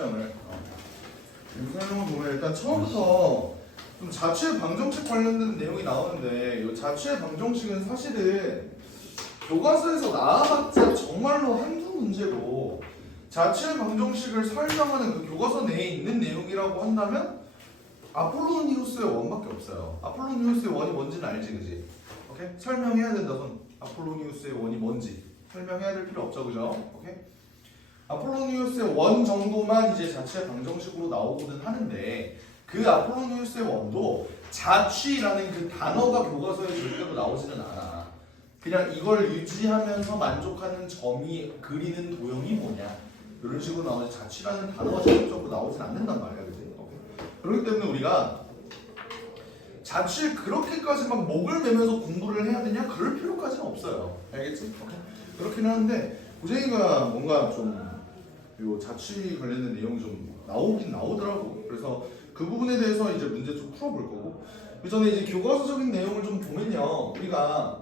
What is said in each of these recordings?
설명을. 이 설명을 보면 일단 처음부터 좀 자취의 방정식 관련된 내용이 나오는데 이 자취의 방정식은 사실은 교과서에서 나와봤자 정말로 한두 문제고 자취의 방정식을 설명하는 그 교과서 내에 있는 내용이라고 한다면 아폴로니우스의 원밖에 없어요. 아폴로니우스의 원이 뭔지는 알지, 그지? 오케이? 설명해야 된다. 아폴로니우스의 원이 뭔지 설명해야 될 필요 없죠, 그죠? 오케이? 아폴로니우스의 원 정도만 이제 자취의 방정식으로 나오거든 하는데 그 아폴로니우스의 원도 자취라는 그 단어가 교과서에 절대로 나오지는 않아. 그냥 이걸 유지하면서 만족하는 점이 그리는 도형이 뭐냐 이런 식으로 나오지 자취라는 단어가 직접적으로 나오진 않는단 말이야, 그지? 그렇기 때문에 우리가 자취를 그렇게까지 막 목을 매면서 공부를 해야 되냐 그럴 필요까지는 없어요. 알겠지? 그렇긴 하는데 고재희가 뭔가 좀 요 자취 관련된 내용이 좀 나오긴 나오더라고. 그래서 그 부분에 대해서 이제 문제 좀 풀어볼 거고 그 전에 이제 교과서적인 내용을 좀 보면요 우리가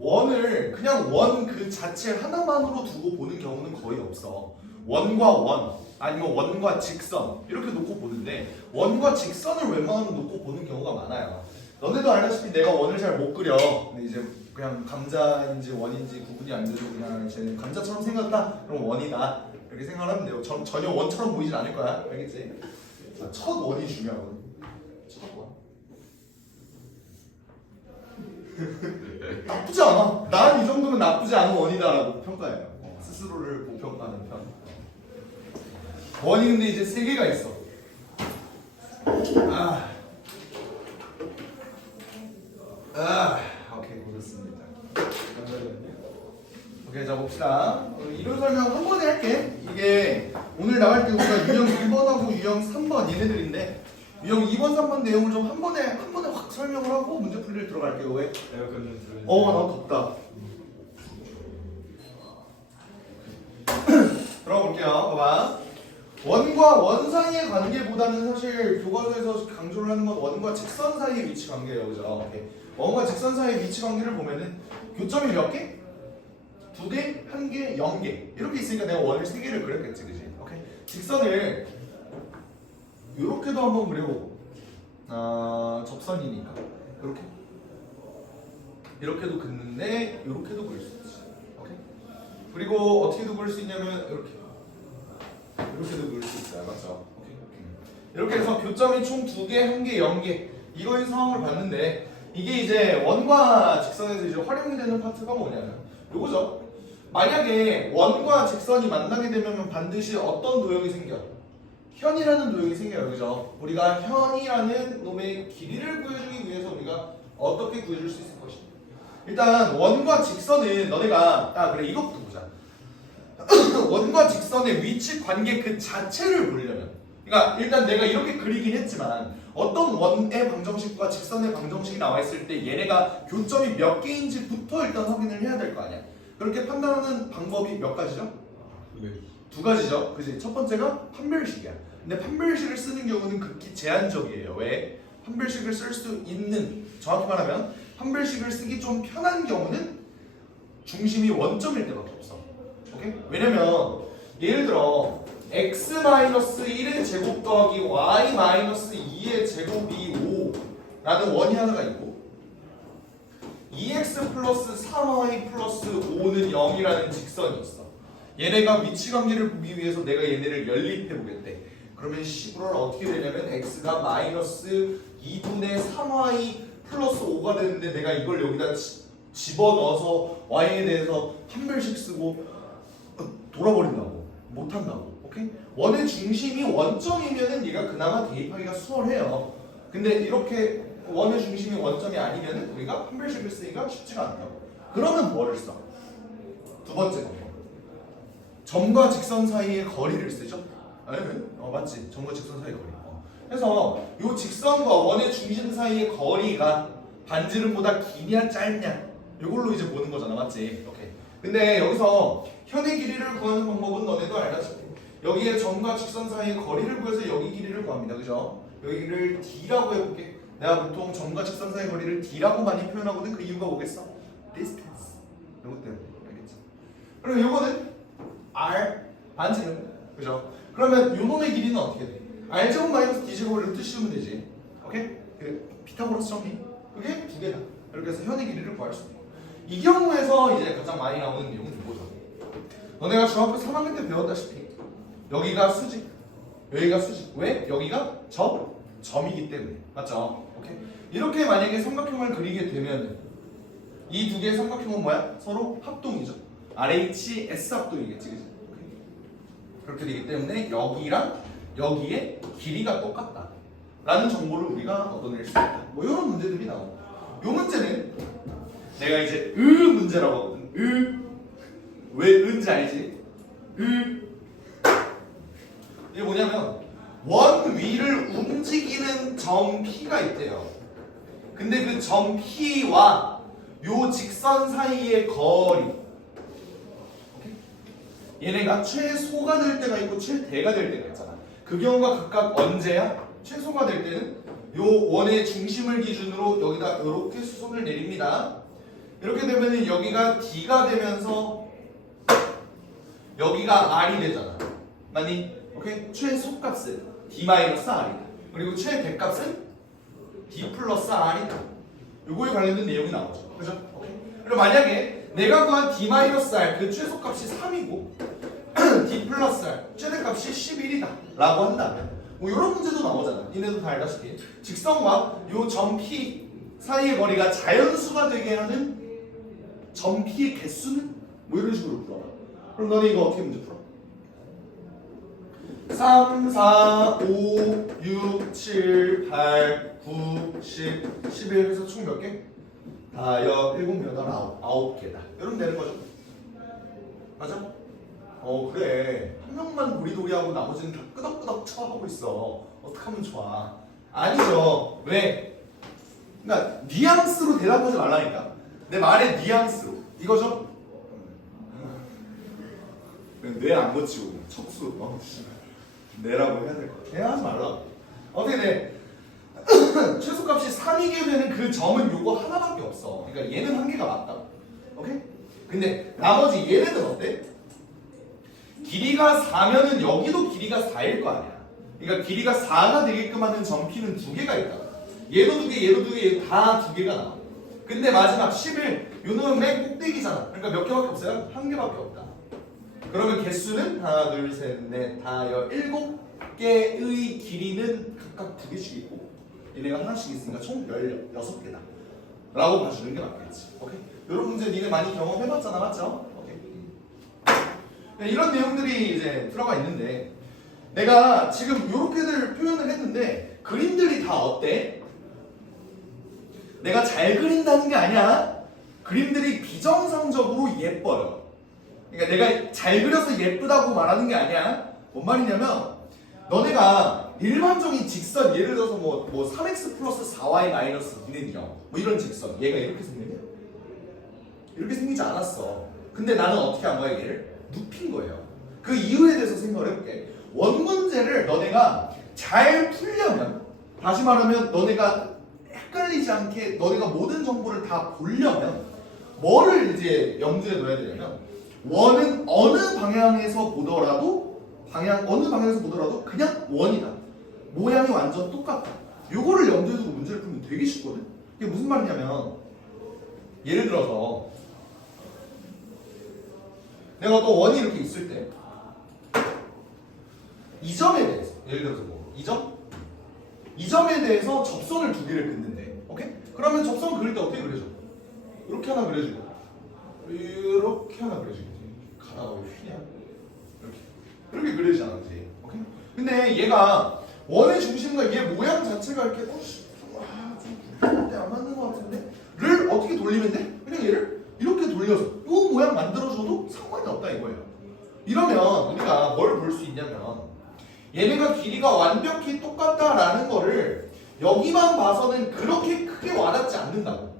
원을 그냥 원 그 자체 하나만으로 두고 보는 경우는 거의 없어. 원과 원 아니면 원과 직선 이렇게 놓고 보는데 원과 직선을 웬만하면 놓고 보는 경우가 많아요. 너네도 알다시피 내가 원을 잘 못 그려. 근데 이제 그냥 감자인지 원인지 구분이 안 돼도 그냥 이제 감자처럼 생겼다? 그럼 원이다. 이렇게 생각을 하면 돼요. 전혀 원처럼 보이진 않을 거야. 알겠지? 첫 원이 중요하거든. 첫 원. 나쁘지 않아. 난 이 정도면 나쁘지 않은 원이다라고 평가해요. 스스로를 고평가하는 편. 원이 근데 이제 세 개가 있어. 오케이, 그렇습니다. 오케이, 자 봅시다. 이런 설명 한 번에 할게. 이게 오늘 나갈 때 우리가 유형 1번하고 유형 3번 얘네들인데 유형 2번, 3번 내용을 좀 한 번에 확 설명을 하고 문제 풀이를 들어갈게요. 왜? 에어컨은 들어있는 나 덥다. 들어볼게요. 봐봐. 원과 원 사이의 관계보다는 사실 교과서에서 강조를 하는 건 원과 직선 사이의 위치 관계예요. 그죠? 오케이. 원과 직선 사이의 위치 관계를 보면은 교점이 몇 개? 2개, 1개, 0개 이렇게 있으니까 내가 원을 3개를 그렸겠지, 그지? 오케이. 직선을 이렇게도 한번 그려보고 접선이니까 이렇게도 긋는데 이렇게도 그릴 수 있지. 오케이. 그리고 어떻게도 그릴 수 있냐면 이렇게도 그릴 수 있어요. 맞죠? 오케이. 이렇게 해서 교점이 총 2개, 1개, 0개 이거의 상황을 봤는데 이게 이제 원과 직선에서 이제 활용이 되는 파트가 뭐냐면 요거죠. 만약에 원과 직선이 만나게 되면 반드시 어떤 도형이 생겨? 현이라는 도형이 생겨요. 그죠? 우리가 현이라는 놈의 길이를 구해주기 위해서 우리가 어떻게 구해줄 수 있을 것인가? 일단 원과 직선은 너네가 그래 이것부터 보자. 원과 직선의 위치 관계 그 자체를 보려면 그러니까 일단 내가 이렇게 그리긴 했지만 어떤 원의 방정식과 직선의 방정식이 나와 있을 때 얘네가 교점이 몇 개인지부터 일단 확인을 해야 될 거 아니야. 그렇게 판단하는 방법이 몇 가지죠? 두 가지죠. 그지? 첫 번째가 판별식이야. 근데 판별식을 쓰는 경우는 극히 제한적이에요. 왜? 판별식을 쓸 수 있는 정확히 말하면 판별식을 쓰기 좀 편한 경우는 중심이 원점일 때밖에 없어. 오케이? 왜냐면 예를 들어 x-1의 제곱 더하기 y-2의 제곱이 5라는 원이 하나가 있고 2x 플러스 3y 플러스 5는 0이라는 직선이 있어. 얘네가 위치 관계를 보기 위해서 내가 얘네를 연립해 보겠대. 그러면 식으로는 어떻게 되냐면 x가 마이너스 2분의 3y 플러스 5가 되는데 내가 이걸 여기다 집어넣어서 y에 대해서 판별식 쓰고 돌아버린다고. 못한다고. 오케이? 원의 중심이 원점이면은 얘가 그나마 대입하기가 수월해요. 근데 이렇게 원의 중심이 원점이 아니면은 우리가 판별식을 쓰기가 쉽지가 않다고. 그러면 뭐를 써? 두 번째 방법. 점과 직선 사이의 거리를 쓰죠. 맞지? 점과 직선 사이의 거리. 그래서 이 직선과 원의 중심 사이의 거리가 반지름보다 기냐 짧냐 이걸로 이제 보는 거잖아. 맞지? 오케이. 근데 여기서 현의 길이를 구하는 방법은 너네도 알다시피 여기에 점과 직선 사이의 거리를 구해서 여기 길이를 구합니다. 그죠? 여기를 d라고 해볼게. 내가 보통 점과 직선 사이의 거리를 d라고 많이 표현하거든. 그 이유가 뭐겠어? distance. 이것 때문에. 알겠지? 그리고 이거는 r 반지름. 그죠? 그러면 요놈의 길이는 어떻게 돼? R제곱 마이너스 D제곱을 루트 씌우면 되지. 오케이? 그 피타고라스 정리. 그게 두 개다. 이렇게 해서 현의 길이를 구할 수 있어. 이 경우에서 이제 가장 많이 나오는 내용은 이거죠. 너네가 중학교 3학년 때 배웠다시피 여기가 수직, 여기가 수직. 왜? 여기가 점이기 때문에. 맞죠? 오케이? 이렇게 만약에 삼각형을 그리게 되면 이 두 개의 삼각형은 뭐야? 서로 합동이죠. RHS 합동이겠지, 그치? 그렇게 되기 때문에 여기랑 여기의 길이가 똑같다 라는 정보를 우리가 얻어낼 수 있다. 뭐 이런 문제들이 나오고, 이 문제는 내가 이제 문제라고 하거든. 왜 은지 알지? 이게 뭐냐면 원 위를 움직이는 점 P가 있대요. 근데 그 점 P와 요 직선 사이의 거리, 얘네가 최소가 될 때가 있고 최대가 될 때가 있잖아. 그 경우가 각각 언제야? 최소가 될 때는 요 원의 중심을 기준으로 여기다 이렇게 수선을 내립니다. 이렇게 되면은 여기가 D가 되면서 여기가 R이 되잖아. 맞니? 오케이? 최소값은 D-R이다. 그리고 최대값은 D 플러스 R이다. 요거에 관련된 내용이 나오죠. 그죠? 오케이? 그리고 만약에 내가 구한 D-R 그 최소값이 3이고 D 플러스 R 최대값이 11이다 라고 한다면 뭐 이런 문제도 나오잖아. 니네도 다 알다시피 직선과 요 점 P 사이의 거리가 자연수가 되게 하는 점 P의 개수는 뭐 이런 식으로 풀어봐. 그럼 너네 이거 어떻게 문제 풀어? 3, 4, 5, 6, 7, 8, 9, 10, 11 해서 총 몇 개? 다 7, 8, 9개다. 이러면 되는 거죠. 맞아? 그래. 한 명만 도리도리하고 나머지는 다 끄덕끄덕 쳐하고 있어. 어떡하면 좋아? 아니죠. 왜? 그러니까 뉘앙스로 대답하지 말라니까. 내 말의 뉘앙스로. 이거죠? 뇌 안 거치고 척수 내라고 해야 될 것 같아. 대하지 말라고. 어떻게 돼? 최소값이 3이게 되는 그 점은 요거 하나밖에 없어. 그러니까 얘는 한 개가 맞다고. 오케이? 근데 나머지 얘네는 어때? 길이가 4면은 여기도 길이가 4일 거 아니야. 그러니까 길이가 4가 되게끔 하는 점 P는 두 개가 있다. 얘도 두 개, 얘도 두 개, 다 두 개가 나와. 근데 마지막 11, 요놈은 맨 꼭대기잖아. 그러니까 몇 개밖에 없어요? 한 개밖에 없다. 그러면 개수는 하나, 둘, 셋, 넷, 다, 17개의 길이는 각각 두 개씩 있고 얘네가 하나씩 있으니까 총 16개다 라고 봐주는 게 맞겠지. 오케이? 이런 문제 니네 많이 경험해봤잖아. 맞죠? 오케이. 이런 내용들이 이제 들어가 있는데 내가 지금 이렇게들 표현을 했는데 그림들이 다 어때? 내가 잘 그린다는 게 아니야. 그림들이 비정상적으로 예뻐요. 그러니까 내가 잘 그려서 예쁘다고 말하는 게 아니야. 뭔 말이냐면 너네가 일반적인 직선 예를 들어서 뭐 3x 플러스 4y 마이너스 2는 0 뭐 이런 직선 얘가 이렇게 생겼냐? 이렇게 생기지 않았어. 근데 나는 어떻게 한 거야? 얘를 눕힌 거예요. 그 이유에 대해서 생각을 해볼게. 원문제를 너네가 잘 풀려면 다시 말하면 너네가 헷갈리지 않게 너네가 모든 정보를 다 보려면 뭐를 이제 염두에 넣어야 되냐면 원은 어느 방향에서 보더라도 그냥 원이다. 모양이 완전 똑같다. 요거를 염두에 두고 문제를 풀면 되게 쉽거든. 이게 무슨 말이냐면 예를 들어서 내가 또 원이 이렇게 있을 때 이 점에 대해서 예를 들어서 뭐 이 점에 대해서 접선을 두 개를 긋는데 오케이? 그러면 접선 그릴 때 어떻게 그려줘? 이렇게 하나 그려주고 이렇게 하나 그려주겠지. 가다가 왜 휘냐? 이렇게 그려지지 않았지. 오케이? 근데 얘가 원의 중심과 얘 모양 자체가 이렇게 좀 안 맞는 것 같은데? 를 어떻게 돌리면 돼? 그냥 얘를 이렇게 돌려서 이 모양 만들어줘도 상관이 없다 이거예요. 이러면 우리가 뭘 볼 수 있냐면 얘네가 길이가 완벽히 똑같다라는 거를 여기만 봐서는 그렇게 크게 와닿지 않는다고.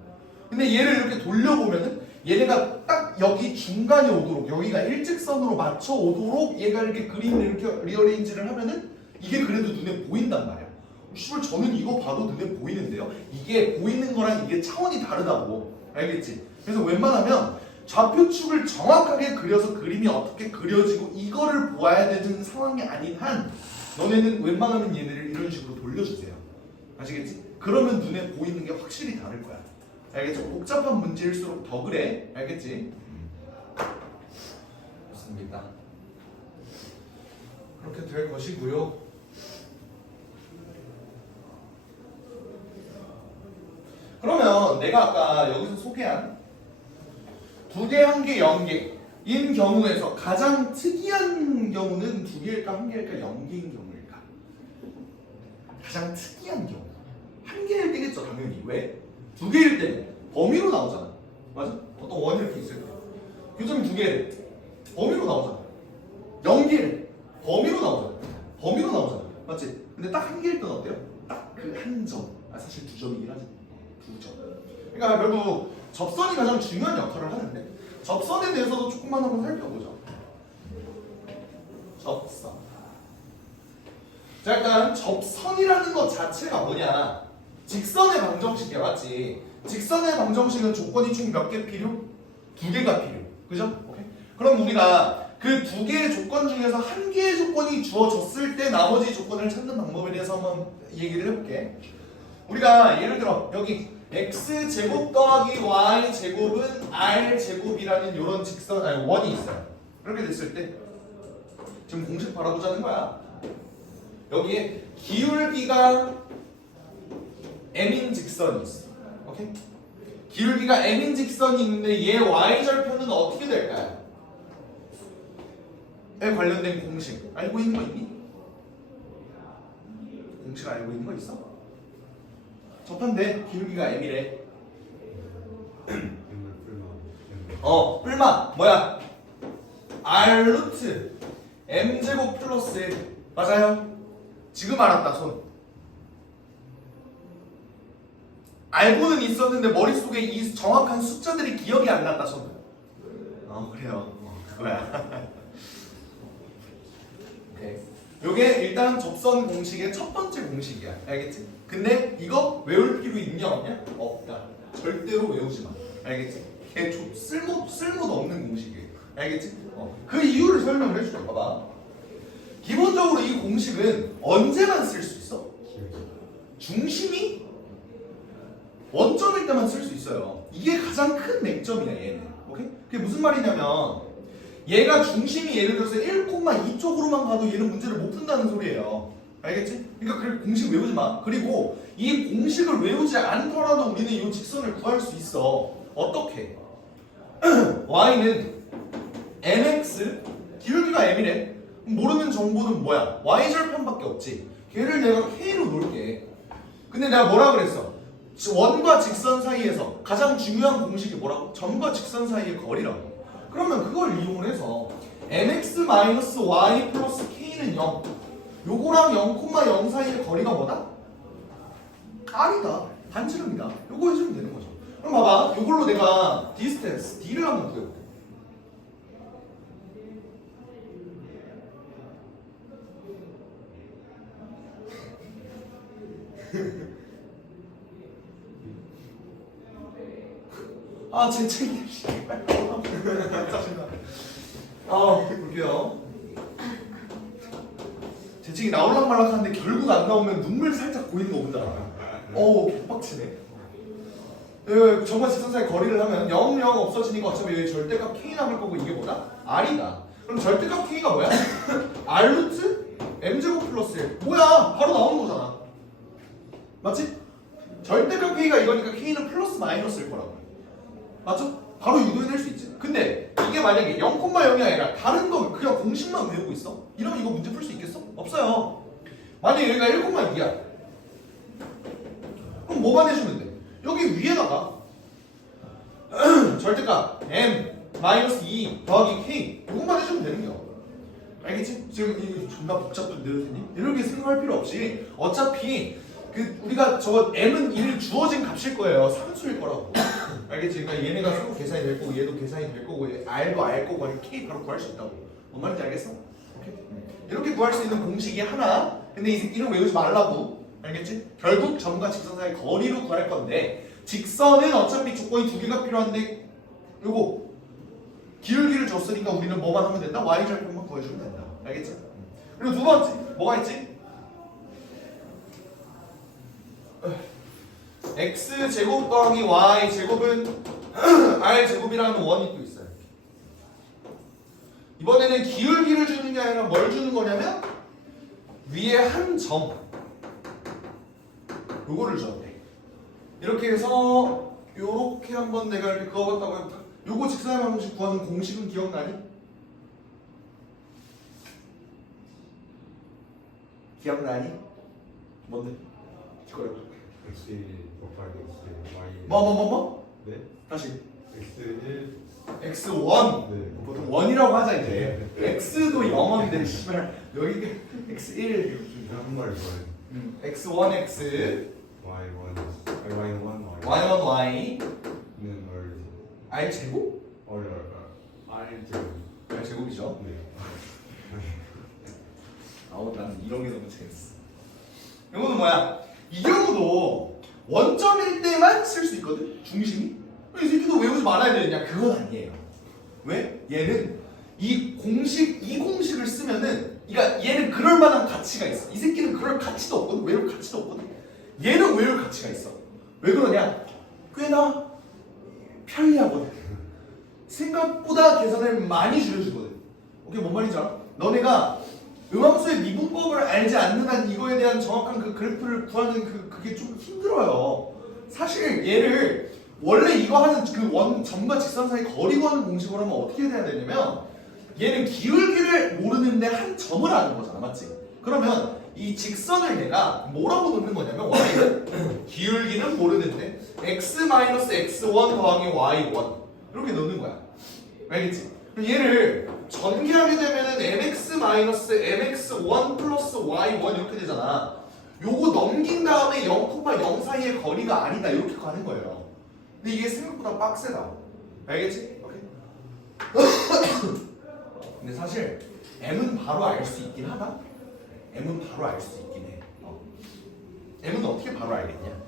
근데 얘를 이렇게 돌려보면은 얘네가 딱 여기 중간에 오도록 여기가 일직선으로 맞춰 오도록 얘가 이렇게 그림을 이렇게 리어레인지를 하면은 이게 그래도 눈에 보인단 말이야. 씨발 저는 이거 봐도 눈에 보이는데요. 이게 보이는 거랑 이게 차원이 다르다고. 알겠지? 그래서 웬만하면 좌표축을 정확하게 그려서 그림이 어떻게 그려지고 이거를 보아야 되는 상황이 아닌 한 너네는 웬만하면 얘네를 이런 식으로 돌려주세요. 아시겠지? 그러면 눈에 보이는 게 확실히 다를 거야. 알겠죠? 복잡한 문제일수록 더 그래. 알겠지? 좋습니다. 그렇게 될 것이고요. 그러면 내가 아까 여기서 소개한 2개, 1개, 0개인 경우에서 가장 특이한 경우는 2개일까, 1개일까, 0개인 경우일까? 가장 특이한 경우 1개일 때겠죠, 당연히. 왜? 2개일 때는 범위로 나오잖아. 맞아? 어떤 원이 이렇게 있을 거야. 교점이 2개를 범위로 나오잖아. 0개를 범위로 나오잖아. 범위로 나오잖아. 맞지? 근데 딱 1개일 때는 어때요? 딱 그 한 점. 사실 2점이긴 하지. 2점. 그러니까 결국 접선이 가장 중요한 역할을 하는데 접선에 대해서도 조금만 한번 살펴보죠. 접선. 자, 일단 접선이라는 것 자체가 뭐냐? 직선의 방정식이야, 맞지? 직선의 방정식은 조건이 총 몇 개 필요? 2개가 필요. 그죠? 오케이. 그럼 우리가 그 2개의 조건 중에서 1개의 조건이 주어졌을 때 나머지 조건을 찾는 방법에 대해서 한번 얘기를 해볼게. 우리가 예를 들어 여기 x제곱 더하기 y제곱은 r제곱이라는 이런 직선, 아니 원이 있어요. 이렇게 됐을 때 지금 공식 바라보자는 거야. 여기에 기울기가 m인 직선이 있어. 오케이? 기울기가 m인 직선이 있는데 얘 y절편은 어떻게 될까요? 에 관련된 공식 알고 있는 거 있니? 공식 알고 있는 거 있어? 접한데 기울기가 m이래. 뿔마 뭐야? r 루트 m제곱 플러스 1 맞아요? 지금 알았다. 손 알고는 있었는데 머릿속에 이 정확한 숫자들이 기억이 안 났다. 손 그래요. 그거야. 오케이. 요게 일단 접선 공식의 첫 번째 공식이야. 알겠지? 근데 이거 외울 필요 있냐 없냐? 없다. 절대로 외우지 마. 알겠지? 걔 쓸모도 없는 공식이에요. 알겠지? 그 이유를 설명을 해줄게. 봐봐. 기본적으로 이 공식은 언제만 쓸 수 있어? 중심이 원점일 때만 쓸 수 있어요. 이게 가장 큰 맹점이야, 얘는. 오케이? 그게 무슨 말이냐면 얘가 중심이 예를 들어서 1,2 쪽으로만 가도 얘는 문제를 못 푼다는 소리예요. 알겠지? 그러니까 그 공식 외우지 마. 그리고 이 공식을 외우지 않더라도 우리는 이 직선을 구할 수 있어. 어떻게? y는 mx 기울기가 m이래. 모르는 정보는 뭐야? y절편밖에 없지. 걔를 내가 k로 놓을게. 근데 내가 뭐라 그랬어? 원과 직선 사이에서 가장 중요한 공식이 뭐라고? 점과 직선 사이의 거리라고. 그러면 그걸 이용해서 mx-y 플러스 k는 0. 요거랑 0,0 사이의 거리가 뭐다? r이다. 반지름이다. 요거 해주면 되는 거죠. 그럼 봐봐. 요걸로 내가 디스텐스 d를 한번 구해볼게. 제 책임. 짜증나. 볼게요. 제 책이 나올락말락하는데 결국 안 나오면 눈물 살짝 보이는 거 본다. 개빡치네. 점과 직선 사이 거리를 하면 0, 0 없어지니까 어차피 여기 절대값 k 남을 거고 이게 뭐다? r이다. 그럼 절대값 k가 뭐야? r 루트 m제곱 플러스 1. 뭐야? 바로 나오는 거잖아. 맞지? 절대값 k가 이거니까 k는 플러스 마이너스일 거라고. 맞죠? 바로 유도해낼 수 있지. 근데 이게 만약에 0,0이 아니라 다른 거 그냥 공식만 외우고 있어? 이러면 이거 문제 풀 수 있겠어? 없어요. 만약에 여기가 1,2야. 그럼 뭐만 해주면 돼? 여기 위에다가 절대값 m-2 더하기 k 이것만 해주면 되는 거야. 알겠지? 지금 이거 존나 복잡한데 선생님? 이렇게 생각할 필요 없이 어차피 우리가 저거 m은 1 주어진 값일 거예요. 상수일 거라고. 알겠지? 그러니까 얘네가 서로 계산이 될 거고 얘도 계산이 될 거고 r도 알 거고 하니까 k 바로 구할 수 있다고. 뭔 말인지 알겠어? 오케이? 이렇게 구할 수 있는 공식이 하나. 근데 이 새끼는 외우지 말라고. 알겠지? 결국 점과 직선 사이 거리로 구할 건데 직선은 어차피 조건이 2개가 필요한데 요거 기울기를 줬으니까 우리는 뭐만 하면 된다? y절편만 구해주면 된다. 알겠지? 그리고 두 번째 뭐가 있지? x제곱 더하기 y제곱은 r제곱이라는 원이 또 있어요. 이번에는 기울기를 주는 게 아니라 뭘 주는 거냐면 위에 한 점 요거를 줬대. 이렇게 해서 요렇게 한번 내가 이렇게 그어봤다고 해볼까? 요거 직사의 방정식 구하는 공식은 기억나니? 기억나니? 뭔데? 이거요. x1 곱하기 x y 뭐? 네? 다시 x1 x1 네. 보통 1이라고 하자 이제. x도 0인데 씨발 여기 x1 한말 이거는 x1 x y1 y1 y1 y 는 r 제곱? r 제곱 r 제곱이죠. 네. 아우 나는 이런 게 너무 재밌어. 이거는 뭐야? 이 경우도 원점일 때만 쓸 수 있거든. 중심이. 이 새끼도 외우지 말아야 되느냐? 그건 아니에요. 왜? 얘는 이 공식을 쓰면은, 그러니까 얘는 그럴 만한 가치가 있어. 이 새끼는 그럴 가치도 없거든. 외울 가치도 없거든. 얘는 외울 가치가 있어. 왜 그러냐? 꽤나 편리하거든. 생각보다 계산을 많이 줄여주거든. 오케이, 뭔 말인지 알아? 너네가 음함수의 미분법을 알지 않는 한 이거에 대한 정확한 그 그래프를 구하는 그게 좀 힘들어요. 사실 얘를 원래 이거 하는 그 점과 직선 사이 거리 구하는 공식으로 하면 어떻게 해야 되냐면 얘는 기울기를 모르는데 한 점을 아는 거잖아, 맞지? 그러면 이 직선을 내가 뭐라고 놓는 거냐면 y는 기울기는 모르는데 x-x1 더하기 y1 이렇게 놓는 거야. 알겠지? 그럼 얘를 전개하게 되면은 mx-mx1 플러스 y1 이렇게 되잖아. 요거 넘긴 다음에 0,0 사이의 거리가 아니다 이렇게 가는 거예요. 근데 이게 생각보다 빡세다. 알겠지? 오케이. 근데 사실 m은 바로 알 수 있긴 하다. m은 바로 알 수 있긴 해. m은 어떻게 바로 알겠냐?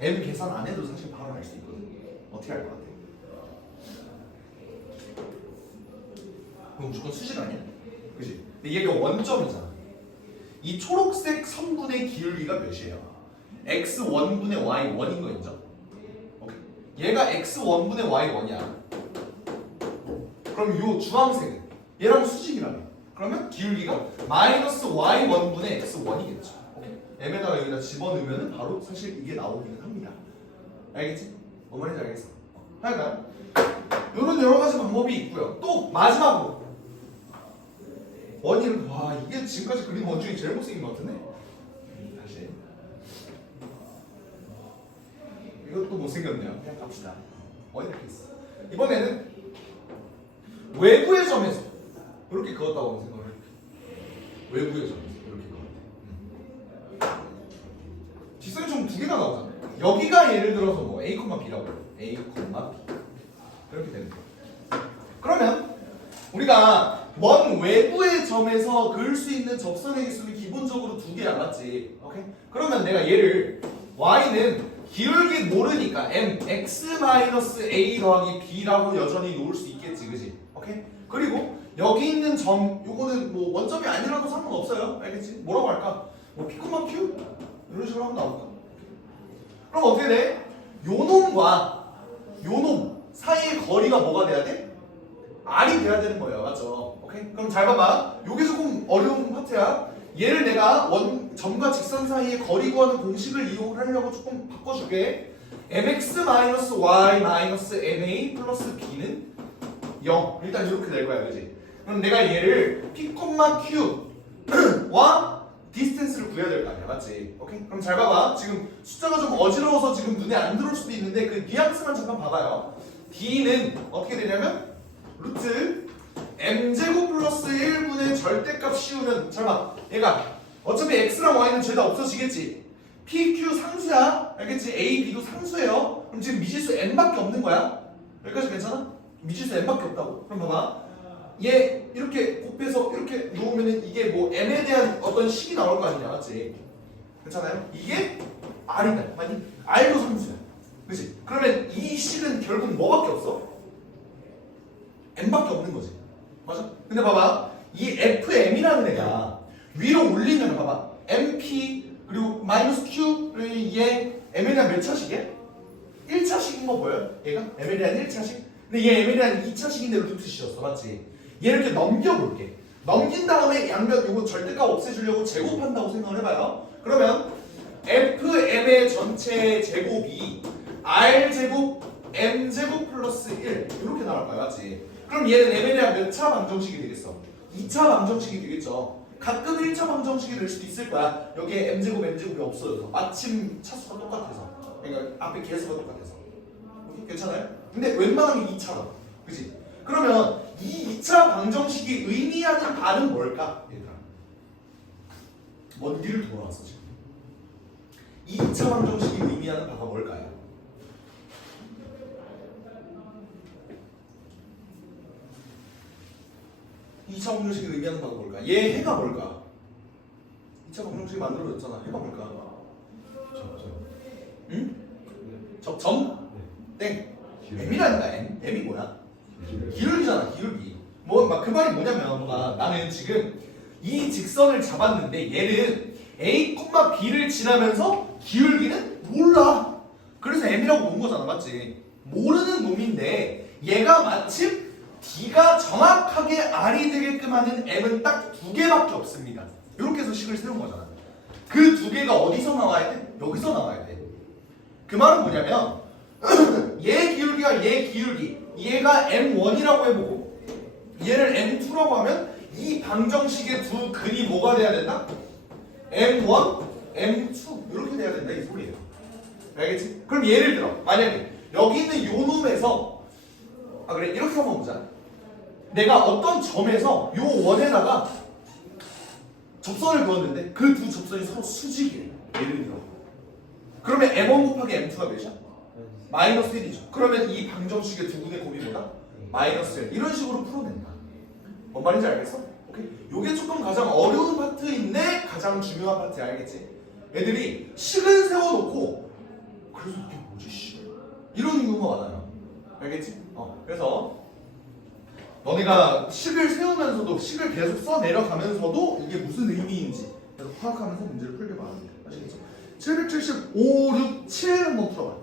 m 계산 안 해도 사실 바로 알 수 있거든. 어떻게 알 것 같아? 그럼 무조건 수직 아니야? 그지? 근데 얘가 원점이잖아. 이 초록색 선분의 기울기가 몇이에요? x1분의 y1인 거 인정? 오케이. 얘가 x1분의 y1이야. 그럼 요 주황색은 얘랑 수직이라며. 그러면 기울기가 마이너스 y1분의 x1이겠죠. 오케이. m에다가 여기다 집어넣으면 바로 사실 이게 나오기는 합니다. 알겠지? 뭔 말인지 알겠어? 하여간 요런 여러 가지 방법이 있고요. 또 마지막으로 원인은 와 이게 지금까지 그린 원 중에 제일 못생긴 것 같은데? 다시 이것도 못생겼네요. 그냥 갑시다. 원인 케이스. 이번에는 외부의 점에서 이렇게 그었다고 생각을 해요. 외부의 점에서 이렇게 그었대. 직선이 좀 두 개가 나오잖아. 여기가 예를 들어서 뭐 a, b라고 해요. a, b 이렇게 되는 거예요. 그러면 우리가 먼 외부의 점에서 그을 수 있는 접선의 개수는 기본적으로 두 개야, 맞지? 오케이? 그러면 내가 얘를 y는 기울기 모르니까 mx-a 더하기 b라고 여전히 놓을 수 있겠지, 그지? 오케이? 그리고 여기 있는 점, 요거는 뭐 원점이 아니라도 상관없어요, 알겠지? 뭐라고 할까? 뭐 p, q? 이런 식으로 하면 나올까? 그럼 어떻게 돼? 요 놈과 요 놈 사이의 거리가 뭐가 돼야 돼? r이 돼야 되는 거예요, 맞죠? 오케이? 그럼 잘 봐봐. 요게 조금 어려운 파트야. 얘를 내가 점과 직선 사이의 거리 구하는 공식을 이용하려고 조금 바꿔줄게. mx-y-ma 플러스 b는 0. 일단 이렇게 될 거야, 그지? 그럼 내가 얘를 p, q와 디스턴스를 구해야 될 거 아니야, 맞지? 오케이? 그럼 잘 봐봐. 지금 숫자가 좀 어지러워서 지금 눈에 안 들어올 수도 있는데 그 뉘앙스만 잠깐 봐봐요. d는 어떻게 되냐면 루트 m제곱 플러스 1분의 절대값 씌우면 잘 봐. 얘가 어차피 x랑 y는 죄다 없어지겠지. p, q 상수야. 알겠지? a, b도 상수예요. 그럼 지금 미지수 n밖에 없는 거야. 여기까지 괜찮아? 미지수 n밖에 없다고. 그럼 봐봐. 얘 이렇게 곱해서 이렇게 놓으면 이게 뭐 m에 대한 어떤 식이 나올 거 아니냐, 맞지? 괜찮아요? 이게 r이다. 아니 r도 상수야. 그치? 그러면 이 식은 결국 뭐밖에 없어? m밖에 m밖에 없는 거지. 맞아? 근데 봐봐. 이 fm이라는 애가 위로 올리면 봐봐. mp 그리고 마이너스 q 그리고 얘 m에 대한 몇 차식이야? 1차식인 거 보여요? 얘가? m에 대한 1차식? 근데 얘 m에 대한 2차식인데 루트 c였어. 맞지? 얘를 이렇게 넘겨볼게. 넘긴 다음에 양변 요거 절대값 없애주려고 제곱한다고 생각을 해봐요. 그러면 fm의 전체 제곱이 r제곱 m제곱 플러스 1 이렇게 나올 거야. 맞지? 그럼 얘는 m에 대한 몇 차 방정식이 되겠어? 2차 방정식이 되겠죠. 가끔 1차 방정식이 될 수도 있을 거야. 여기에 m제곱이 없어요. 마침 차수가 똑같아서. 그러니까 앞에 개수가 똑같아서. 오케이? 괜찮아요? 근데 웬만하면 2차가. 그치? 그러면 이 2차 방정식이 의미하는 바는 뭘까? 얘들아. 먼 길을 돌아왔어 지금. 이 2차 방정식이 의미하는 바가 뭘까요? 이 2차 방정식이 의미하는 바가 뭘까? 얘 해가 뭘까? 2차 방정식이 만들어졌잖아. 해가 뭘까? 접점. 응? 접점? 땡. m이라니까 m. m이 뭐야? 기울기잖아. 기울기. 뭐 막 그 말이 뭐냐면 나는 지금 이 직선을 잡았는데 얘는 a, b를 지나면서 기울기는 몰라. 그래서 m이라고 놓은 거잖아. 맞지? 모르는 놈인데 얘가 마침 d가 정확하게 r이 되게끔 하는 m은 딱 두 개밖에 없습니다. 이렇게 해서 식을 세운 거잖아. 그 두 개가 어디서 나와야 돼? 여기서 나와야 돼. 그 말은 뭐냐면 얘 기울기가 얘 기울기 얘가 m1이라고 해보고 얘를 m2라고 하면 이 방정식의 두 근이 뭐가 돼야 된다? m1, m2 이렇게 돼야 된다 이 소리예요. 알겠지? 그럼 예를 들어 만약에 여기 있는 요 놈에서 그래 이렇게 한번 보자. 내가 어떤 점에서 요 원에다가 접선을 그었는데 그 두 접선이 서로 수직이래. 예를 들어 그러면 m1 곱하기 m2가 몇이야? 마이너스 1이죠. 그러면 이 방정식의 두 분의 곱이 뭐다? 마이너스 1. 이런 식으로 풀어낸다. 뭔 말인지 알겠어? 오케이? 요게 조금 가장 어려운 파트인데 가장 중요한 파트야. 알겠지? 애들이 식을 세워놓고 그래서 이게 뭐지 씨 이런 경우가 많아요. 알겠지? 그래서 너네가 식을 세우면서도 식을 계속 써내려가면서도 이게 무슨 의미인지 계속 파악하면서 문제를 풀게 말합니다. 아시겠죠? 775, 6, 7 한번 풀어봐.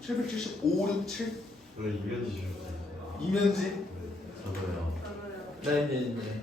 775, 6, 7 오늘 이면지 주셨어요. 이면지 저도요. 네네네.